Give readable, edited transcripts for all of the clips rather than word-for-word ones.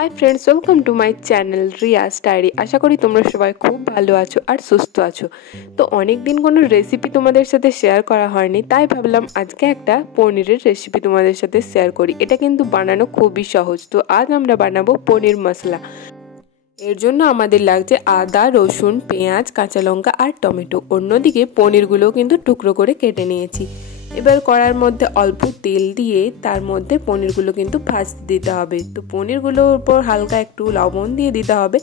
High friends, welcome to my channel Riaz diary. আশা করি তোমরা সবাই খুব ভালো আছো আর সুস্থ আছো। তো অনেক দিন কোনো রেসিপি তোমাদের সাথে শেয়ার করা হয়নি, তাই ভাবলাম আজকে একটা পনিরের রেসিপি তোমাদের সাথে শেয়ার করি। এটা কিন্তু বানানো খুবই সহজ। তো আজ আমরা বানাবো পনির মশলা। এর জন্য আমাদের লাগছে আদা, রসুন, পেঁয়াজ, কাঁচা লঙ্কা আর টমেটো। অন্যদিকে পনিরগুলো কিন্তু টুকরো করে কেটে নিয়েছি। এবার কড়ার মধ্যে অল্প তেল দিয়ে তার মধ্যে পনিরগুলো কিন্তু ভাজতে দিতে হবে। তো পনিরগুলোর উপর হালকা একটু লবণ দিয়ে দিতে হবে।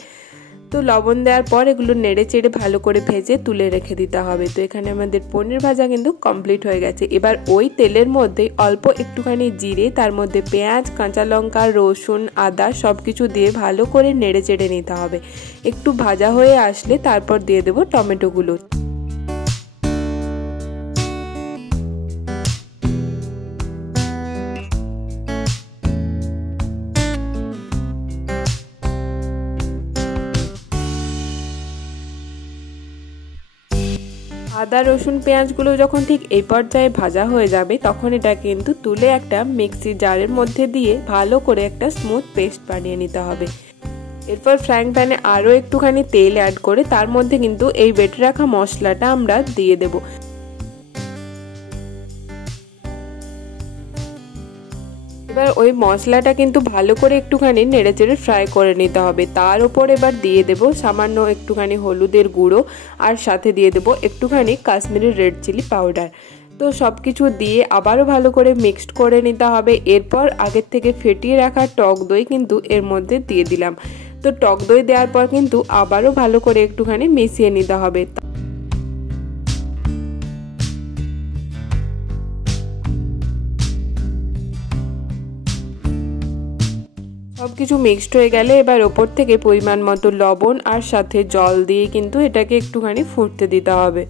তো লবণ দেওয়ার পর এগুলো নেড়ে চেড়ে ভালো করে ভেজে তুলে রেখে দিতে হবে। তো এখানে আমাদের পনির ভাজা কিন্তু কমপ্লিট হয়ে গেছে। এবার ওই তেলের মধ্যে অল্প একটুখানি জিরে, তার মধ্যে পেঁয়াজ, কাঁচা লঙ্কা, রসুন, আদা সব কিছু দিয়ে ভালো করে নেড়ে চেড়ে নিতে হবে। একটু ভাজা হয়ে আসলে তারপর দিয়ে দেবো টমেটোগুলো। আদা, রসুন, পেঁয়াজগুলো যখন ঠিক এই পর্যায়ে ভাজা হয়ে যাবে তখন এটা কিন্তু তুলে একটা মিক্সি জারের মধ্যে দিয়ে ভালো করে একটা স্মুথ পেস্ট বানিয়ে নিতে হবে। এরপর ফ্রাইং প্যানে আরও একটুখানি তেল অ্যাড করে তার মধ্যে কিন্তু এই বেটে রাখা মশলাটা আমরা দিয়ে দেবো। এবার ওই মশলাটা কিন্তু ভালো করে একটুখানি নেড়েচেড়ে ফ্রাই করে নিতে হবে। তার উপর এবার দিয়ে দেব সামান্য একটুখানি হলুদের গুঁড়ো আর সাথে দিয়ে দেব একটুখানি কাশ্মীরি রেড চিলি পাউডার। তো সব কিছু দিয়ে আবারও ভালো করে মিক্সড করে নিতে হবে। এরপর আগের থেকে ফেটিয়ে রাখা টক দই কিন্তু এর মধ্যে দিয়ে দিলাম। তো টক দই দেওয়ার পর কিন্তু আবারও ভালো করে একটুখানি মিশিয়ে নিতে হবে। সব কিছু মিক্সড হয়ে গেলে এবার ওপর থেকে পরিমাণ মতো লবণ আর সাথে জল দিয়ে কিন্তু এটাকে একটুখানি ফুটতে দিতে হবে।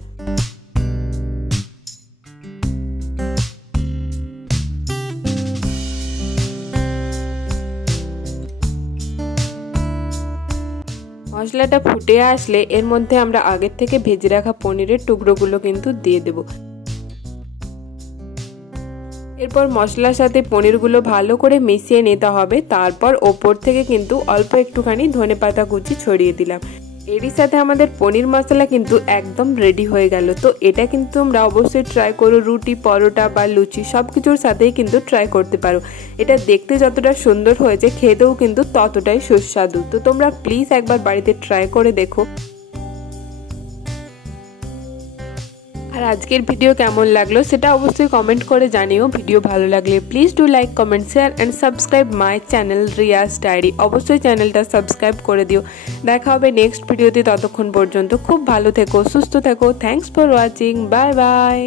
মশলাটা ফুটে আসলে এর মধ্যে আমরা আগের থেকে ভেজে রাখা পনিরের টুকরোগুলো কিন্তু দিয়ে দেব। এরপর মশলার সাথে পনিরগুলো ভালো করে মিশিয়ে নিতে হবে। তারপর ওপর থেকে কিন্তু অল্প একটুখানি ধনেপাতা কুচি ছড়িয়ে দিলাম। এরই সাথে আমাদের পনির মশলা কিন্তু একদম রেডি হয়ে গেল। তো এটা কিন্তু তোমরা অবশ্যই ট্রাই করো, রুটি, পরোটা বা লুচি সব কিছুর সাথেই কিন্তু ট্রাই করতে পারো। এটা দেখতে যতটা সুন্দর হয়েছে খেতেও কিন্তু ততটাই সুস্বাদু। তো তোমরা প্লিজ একবার বাড়িতে ট্রাই করে দেখো। আর আজকের ভিডিও কেমন লাগলো সেটা অবশ্যই কমেন্ট করে জানিও। ভিডিও ভালো লাগলে please do like, comment, share and subscribe my channel Riaz diary. অবশ্যই চ্যানেলটা সাবস্ক্রাইব করে দিও। দেখা হবে নেক্সট ভিডিওতে। ততক্ষণ পর্যন্ত খুব ভালো থেকো, সুস্থ থেকো। Thanks for watching. Bye bye.